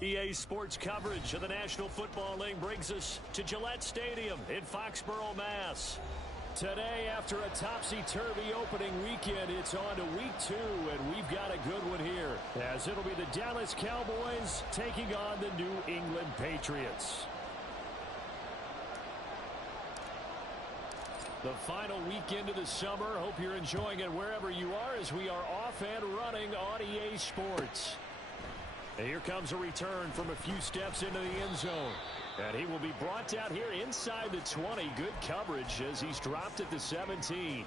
EA Sports coverage of the National Football League brings us to Gillette Stadium in Foxborough, Mass. Today, after a topsy-turvy opening weekend, it's on to week 2, and we've got a good one here, as it'll be the Dallas Cowboys taking on the New England Patriots. The final weekend of the summer. Hope you're enjoying it wherever you are, as we are off and running on EA Sports. And here comes a return from a few steps into the end zone. And he will be brought down here inside the 20. Good coverage as he's dropped at the 17.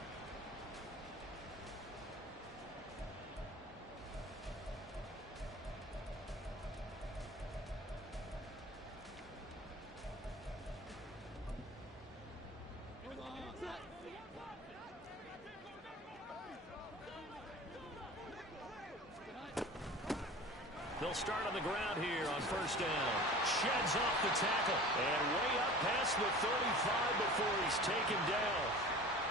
They'll start on the ground here on first down. Sheds off the tackle. And way up past the 35 before he's taken down.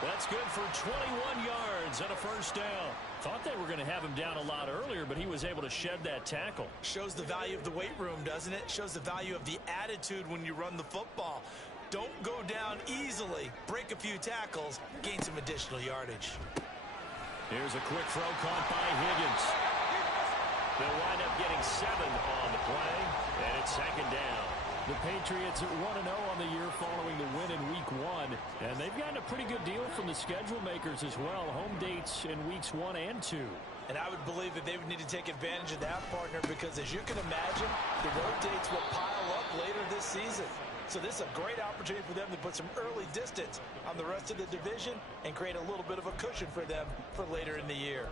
That's good for 21 yards and a first down. Thought they were going to have him down a lot earlier, but he was able to shed that tackle. Shows the value of the weight room, doesn't it? Shows the value of the attitude when you run the football. Don't go down easily. Break a few tackles. Gain some additional yardage. Here's a quick throw caught by Higgins. They'll wind up getting 7 on the play, and it's second down. The Patriots at 1-0 on the year following the win in Week 1, and they've gotten a pretty good deal from the schedule makers as well. Home dates in Weeks 1 and 2. And I would believe that they would need to take advantage of that, partner, because as you can imagine, the road dates will pile up later this season. So this is a great opportunity for them to put some early distance on the rest of the division and create a little bit of a cushion for them for later in the year.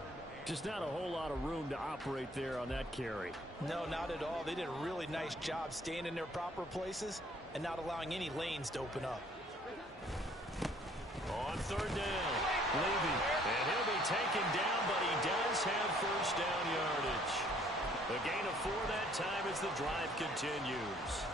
Just not a whole lot of room to operate there on that carry. No, not at all. They did a really nice job staying in their proper places and not allowing any lanes to open up. On third down, Levy, and he'll be taken down, but he does have first down yardage. A gain of 4 that time as the drive continues.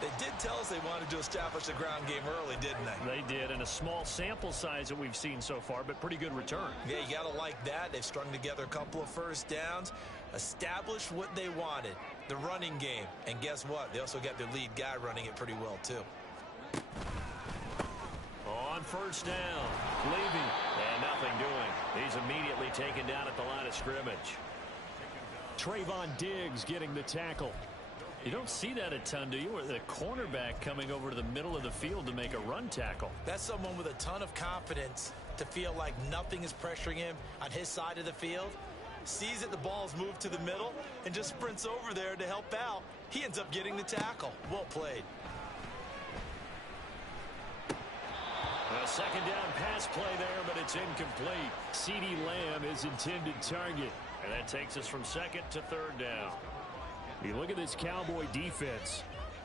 They did tell us they wanted to establish the ground game early, didn't they? They did, and a small sample size that we've seen so far, but pretty good return. Yeah, you got to like that. They've strung together a couple of first downs, established what they wanted, the running game. And guess what? They also got their lead guy running it pretty well, too. On first down, Levy, and nothing doing. He's immediately taken down at the line of scrimmage. Trayvon Diggs getting the tackle. You don't see that a ton, do you? With a cornerback coming over to the middle of the field to make a run tackle. That's someone with a ton of confidence to feel like nothing is pressuring him on his side of the field. Sees that the ball's moved to the middle and just sprints over there to help out. He ends up getting the tackle. Well played. A second down pass play there, but it's incomplete. CeeDee Lamb is intended target. And that takes us from second to third down. You look at this Cowboy defense.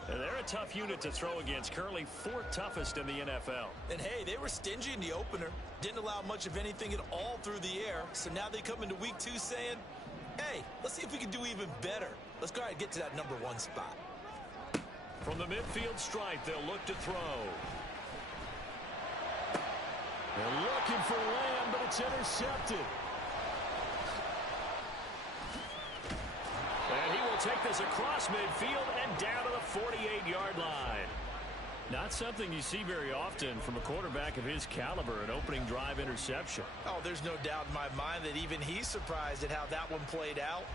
They're a tough unit to throw against. Currently 4th toughest in the NFL. And hey, they were stingy in the opener. Didn't allow much of anything at all through the air. So now they come into week 2 saying, hey, let's see if we can do even better. Let's go ahead and get to that number 1 spot. From the midfield stripe, they'll look to throw. They're looking for Lamb, but it's intercepted. And he will take this across midfield and down to the 48-yard line. Not something you see very often from a quarterback of his caliber, an opening drive interception. Oh, there's no doubt in my mind that even he's surprised at how that one played out.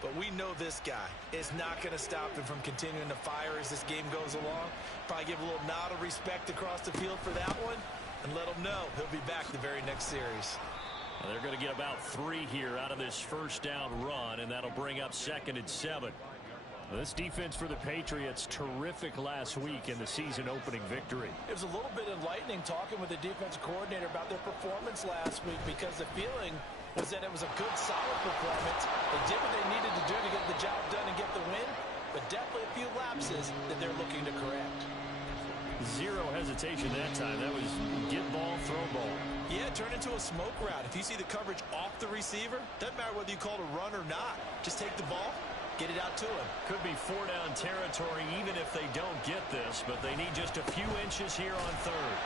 But we know this guy is not going to stop him from continuing to fire as this game goes along. Probably give a little nod of respect across the field for that one and let him know he'll be back the very next series. They're going to get about 3 here out of this first down run, and that'll bring up second and 7. This defense for the Patriots, terrific last week in the season opening victory. It was a little bit enlightening talking with the defensive coordinator about their performance last week, because the feeling was that it was a good, solid performance. They did what they needed to do to get the job done and get the win, but definitely a few lapses that they're looking to correct. Zero hesitation that time. That was get ball, throw ball. Yeah, turn into a smoke route. If you see the coverage off the receiver, doesn't matter whether you call it a run or not. Just take the ball, get it out to him. Could be 4-down territory even if they don't get this, but they need just a few inches here on third.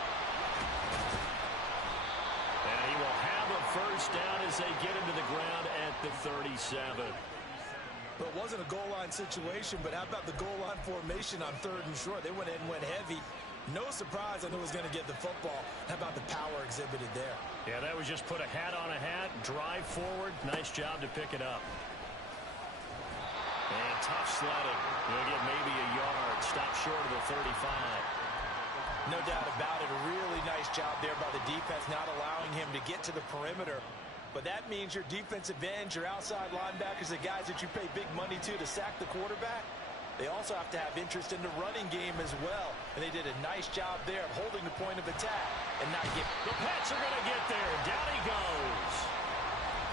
And he will have a first down as they get him to the ground at the 37. Well, it wasn't a goal line situation, but how about the goal line formation on 3rd and short? They went in and went heavy. No surprise, I knew it was going to get the football. How about the power exhibited there? Yeah, that was just put a hat on a hat, drive forward. Nice job to pick it up. And tough sledding. He'll get maybe a yard. Stop short of the 35. No doubt about it. A really nice job there by the defense, not allowing him to get to the perimeter. But that means your defensive ends, your outside linebackers, the guys that you pay big money to sack the quarterback, they also have to have interest in the running game as well. And they did a nice job there of holding the point of attack and not get... The Pats are going to get there. Down he goes.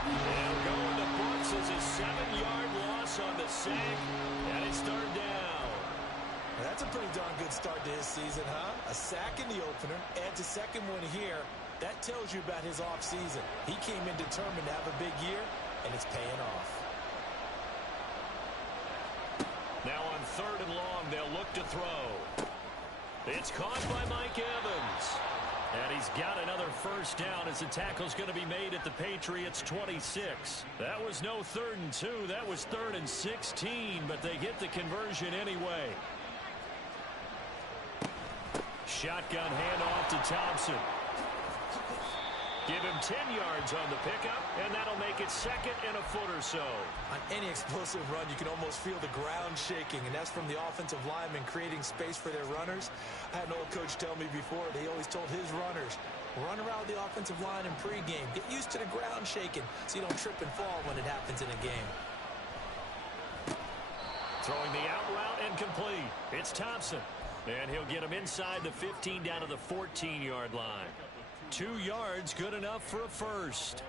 And going to books is a 7-yard loss on the sack. And it's 3rd down. That's a pretty darn good start to his season, huh? A sack in the opener, adds a second one here. That tells you about his offseason. He came in determined to have a big year, and it's paying off. Now on 3rd and long, they'll look to throw. It's caught by Mike Evans. And he's got another 1st down as the tackle's going to be made at the Patriots' 26. That was no 3rd and 2. That was 3rd and 16, but they get the conversion anyway. Shotgun handoff to Thompson. Give him 10 yards on the pickup, and that'll make it 2nd and a foot or so. On any explosive run, you can almost feel the ground shaking, and that's from the offensive linemen creating space for their runners. I had an old coach tell me before, he always told his runners, run around the offensive line in pregame. Get used to the ground shaking so you don't trip and fall when it happens in a game. Throwing the out route and complete. It's Thompson, and he'll get him inside the 15 down to the 14-yard line. 2 yards, good enough for a first.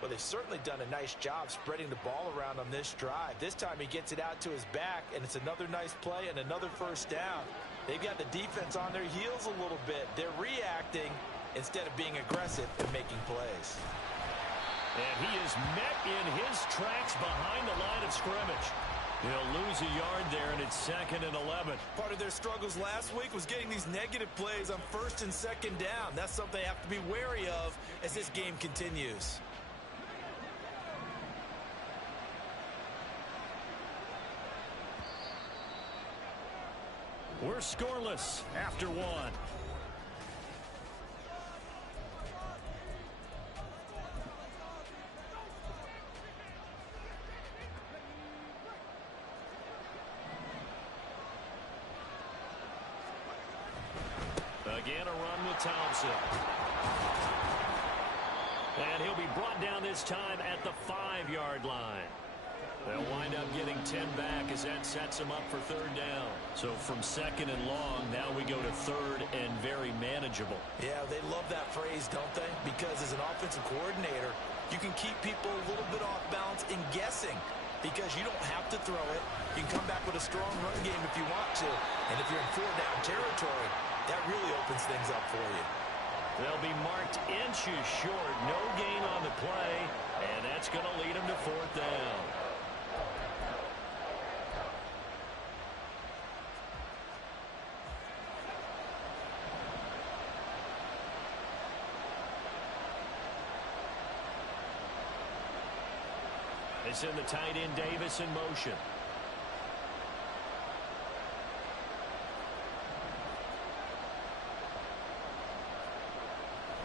Well, they've certainly done a nice job spreading the ball around on this drive. This time he gets it out to his back, and it's another nice play and another 1st down. They've got the defense on their heels a little bit. They're reacting instead of being aggressive and making plays. And he is met in his tracks behind the line of scrimmage. They'll lose a yard there, and it's 2nd and 11. Part of their struggles last week was getting these negative plays on 1st and 2nd down. That's something they have to be wary of as this game continues. We're scoreless after 1. Again, a run with Thompson. And he'll be brought down this time at the 5-yard line. They'll wind up getting 10 back as that sets them up for 3rd down. So from 2nd and long, now we go to 3rd and very manageable. Yeah, they love that phrase, don't they? Because as an offensive coordinator, you can keep people a little bit off balance in guessing because you don't have to throw it. You can come back with a strong run game if you want to. And if you're in 4-down territory, that really opens things up for you. They'll be marked inches short. No gain on the play, and that's going to lead them to 4th down. They send the tight end Davis in motion.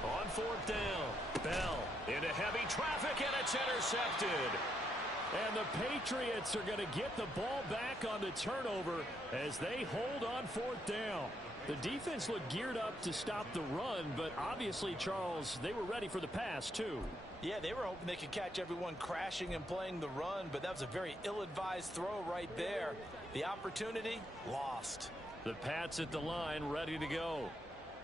On 4th down, Bell into heavy traffic, and it's intercepted. And the Patriots are going to get the ball back on the turnover as they hold on 4th down. The defense looked geared up to stop the run, but obviously, Charles, they were ready for the pass, too. Yeah, they were hoping they could catch everyone crashing and playing the run, but that was a very ill-advised throw right there. The opportunity, lost. The Pats at the line, ready to go.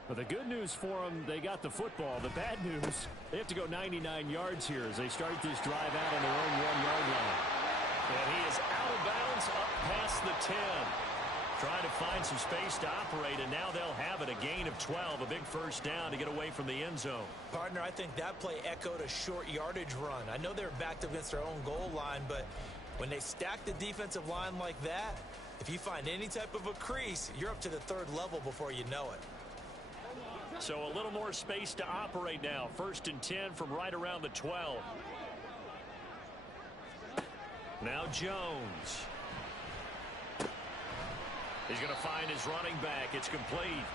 But the good news for them, they got the football. The bad news, they have to go 99 yards here as they start this drive out on their own 1-yard line. And he is out of bounds up past the 10. Trying to find some space to operate, and now they'll have it. A gain of 12, a big 1st down to get away from the end zone. Partner, I think that play echoed a short yardage run. I know they're backed up against their own goal line, but when they stack the defensive line like that, if you find any type of a crease, you're up to the 3rd level before you know it. So a little more space to operate now. 1st and 10 from right around the 12. Now Jones. He's going to find his running back. It's complete.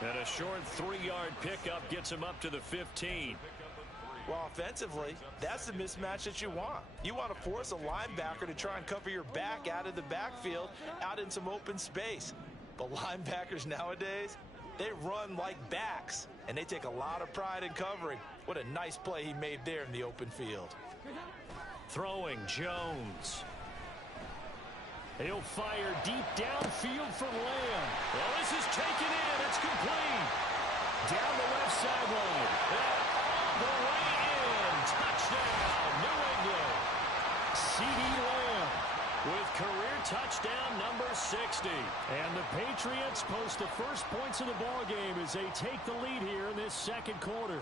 And a short 3-yard pickup gets him up to the 15. Well, offensively, that's the mismatch that you want. You want to force a linebacker to try and cover your back out of the backfield, out in some open space. But linebackers nowadays, they run like backs, and they take a lot of pride in covering. What a nice play he made there in the open field. Throwing Jones. He'll fire deep downfield for Lamb. Well, this is taken in. It's complete. Down the left sideline. And all the way in. Touchdown, New England. CeeDee Lamb with career touchdown number 60. And the Patriots post the first points of the ballgame as they take the lead here in this second quarter.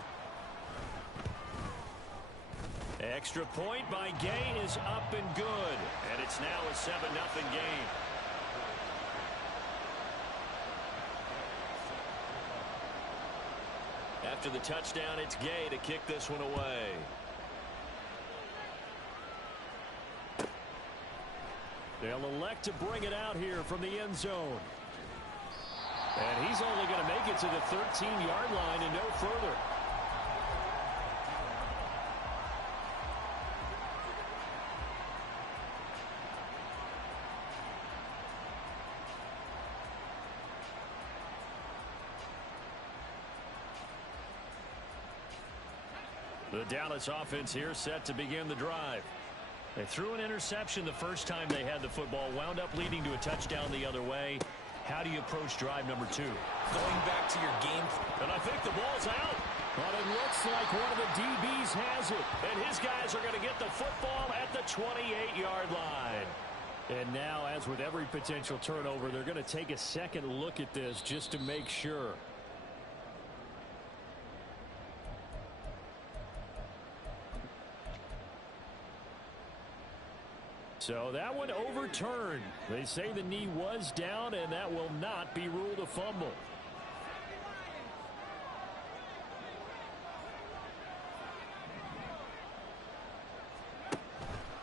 Extra point by Gay is up and good. And it's now a 7-0 game. After the touchdown, it's Gay to kick this one away. They'll elect to bring it out here from the end zone. And he's only going to make it to the 13-yard line and no further. The Dallas offense here set to begin the drive. They threw an interception the first time they had the football, wound up leading to a touchdown the other way. How do you approach drive number 2? Going back to your game. And I think the ball's out. But it looks like one of the DBs has it. And his guys are going to get the football at the 28-yard line. And now, as with every potential turnover, they're going to take a second look at this just to make sure. So that one overturned. They say the knee was down, and that will not be ruled a fumble.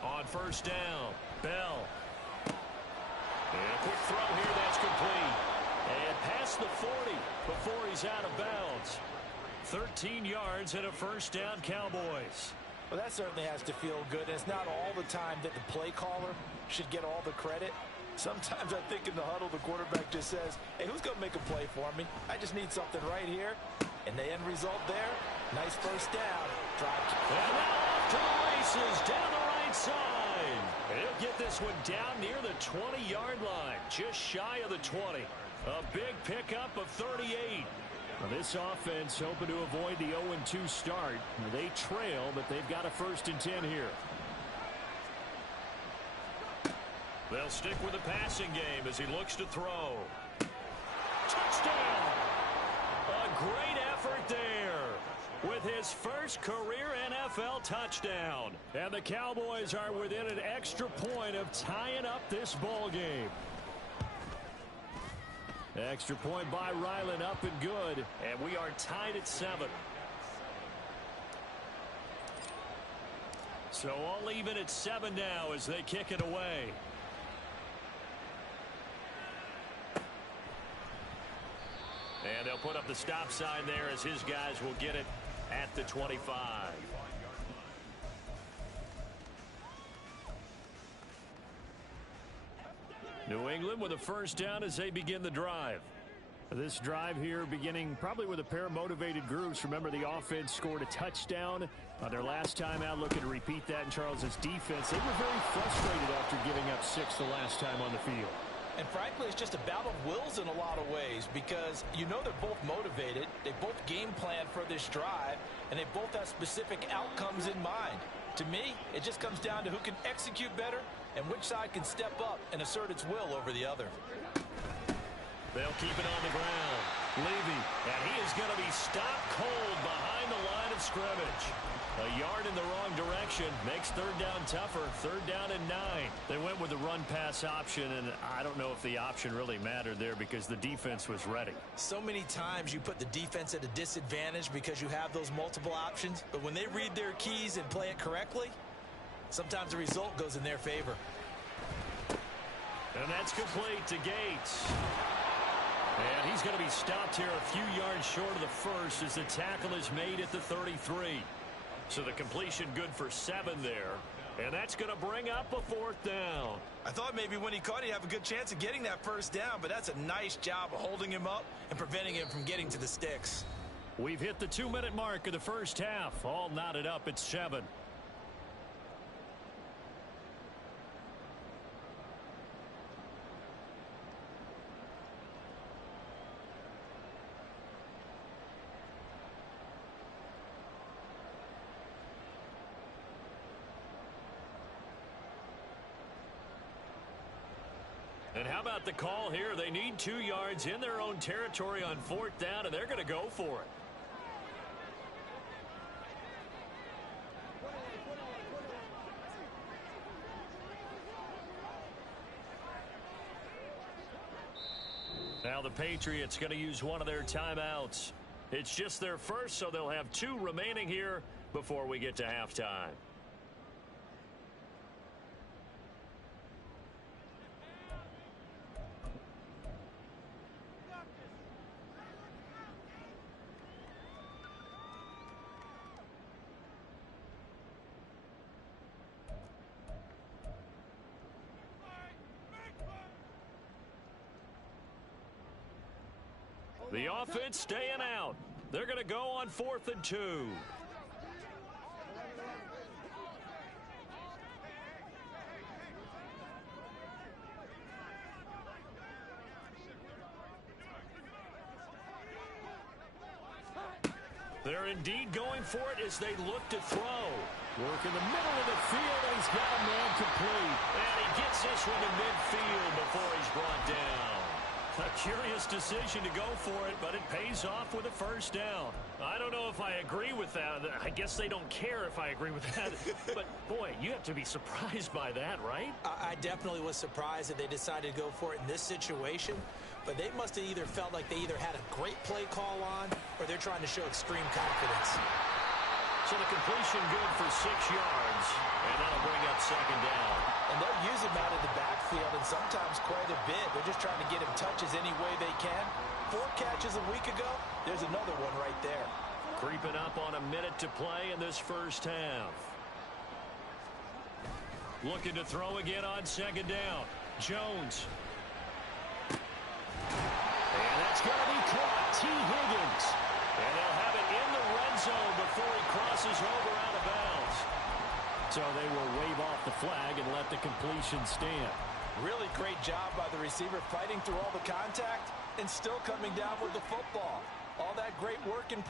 On first down, Bell. And a quick throw here, that's complete. And past the 40 before he's out of bounds. 13 yards and a first down, Cowboys. Well, that certainly has to feel good. And it's not all the time that the play caller should get all the credit. Sometimes I think in the huddle, the quarterback just says, hey, who's going to make a play for me? I just need something right here. And the end result there, nice first down. Drive. And now off to the races down the right side. And he'll get this one down near the 20-yard line, just shy of the 20. A big pickup of 38. Now this offense hoping to avoid the 0-2 start. They trail, but they've got a 1st and 10 here. They'll stick with the passing game as he looks to throw. Touchdown! A great effort there with his first career NFL touchdown. And the Cowboys are within an extra point of tying up this ball game. Extra point by Ryland, up and good. And we are tied at 7. So all even at 7 now as they kick it away. And they'll put up the stop sign there as his guys will get it at the 25. New England with a first down as they begin the drive. This drive here beginning probably with a pair of motivated groups. Remember, the offense scored a touchdown on their last time out. Looking to repeat that in Charles's defense. They were very frustrated after giving up 6 the last time on the field. And frankly, it's just a battle of wills in a lot of ways because you know they're both motivated. They both game plan for this drive, and they both have specific outcomes in mind. To me, it just comes down to who can execute better and which side can step up and assert its will over the other. They'll keep it on the ground. Levy, and he is going to be stopped cold behind the line of scrimmage. A yard in the wrong direction makes 3rd down tougher. 3rd down and 9. They went with the run-pass option, and I don't know if the option really mattered there because the defense was ready. So many times you put the defense at a disadvantage because you have those multiple options, but when they read their keys and play it correctly, Sometimes the result goes in their favor. And that's complete to Gates. And he's going to be stopped here a few yards short of the first as the tackle is made at the 33. So the completion good for 7 there. And that's going to bring up a 4th down. I thought maybe when he caught it, he'd have a good chance of getting that first down, but that's a nice job of holding him up and preventing him from getting to the sticks. We've hit the 2-minute mark of the first half. All knotted up at 7. And how about the call here? They need 2 yards in their own territory on 4th down, and they're going to go for it. Now the Patriots going to use one of their timeouts. It's just their first, so they'll have 2 remaining here before we get to halftime. The offense staying out. They're going to go on 4th and 2. They're indeed going for it as they look to throw. Work in the middle of the field, and he's got a man complete. And he gets this one to midfield before he's brought down. A curious decision to go for it, but it pays off with a first down. I don't know if I agree with that. I guess they don't care if I agree with that. But, boy, you have to be surprised by that, right? I definitely was surprised that they decided to go for it in this situation. But they must have either felt like they either had a great play call on or they're trying to show extreme confidence. So the completion good for 6 yards, and that'll bring up 2nd down. And they'll use him out of the backfield and sometimes quite a bit. They're just trying to get him touches any way they can. 4 catches a week ago, there's another one right there. Creeping up on a minute to play in this first half. Looking to throw again on 2nd down. Jones. And that's going to be caught. T. Higgins. And they'll have it in the red zone before he crosses over out of bounds. So they will wave off the flag and let the completion stand. Really great job by the receiver fighting through all the contact and still coming down with the football. All that great work in practice.